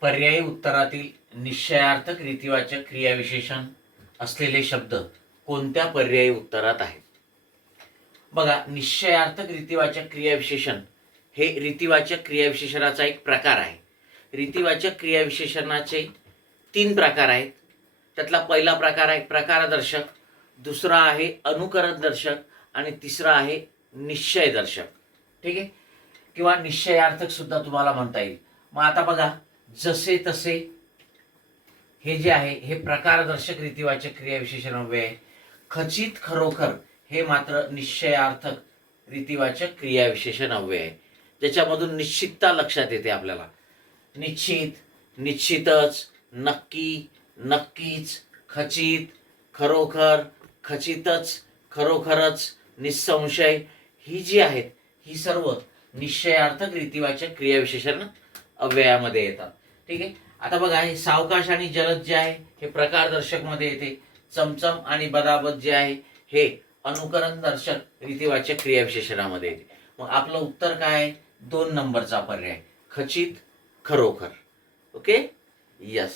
पर्यायी उत्तरातील निश्चयार्थक रीतिवाचक क्रियाविशेषण असलेले शब्द कोणत्या पर्यायी उत्तरात आहेत? बघा निश्चयार्थक रीतिवाचक क्रियाविशेषण हे रीतिवाचक क्रियाविशेषणाचा एक प्रकार आहे. रीतिवाचक क्रियाविशेषणाचे तीन प्रकार आहेत. त्यातला पहिला प्रकार आहे प्रकारदर्शक दुसरा आहे अनुकरणदर्शक आणि तिसरा आहे निश्चयदर्शक. ठीक आहे? किंवा निश्चयार्थक सुद्धा तुम्हाला म्हणता येईल. मग आता बघा जसे तसे हे जे आहे हे प्रकारदर्शक रीतिवाचक क्रियाविशेषण हवे आहे. खचित खरोखर हे मात्र निश्चयार्थक रीतिवाचक क्रियाविशेषण हवे आहे. ज्याच्यामधून निश्चितता लक्षात येते आपल्याला. निश्चित निश्चितच नक्की नक्कीच खचित खरोखर खचितच खरोखरच निसंशय ही जी आहेत ही सर्व निश्चयार्थक रीतिवाचक क्रियाविशेषण अव्ययामध्ये येतात. ठीक आहे? आता बघा हे सावकाश आणि जलद जे आहे हे प्रकारदर्शकमध्ये येते. चमचम आणि बदाबद जे आहे हे अनुकरण दर्शक रीतिवाचक क्रियाविशेषणामध्ये येते. मग आपलं उत्तर काय आहे? दोन नंबरचा पर्याय. खचित खरोखर. ओके? यस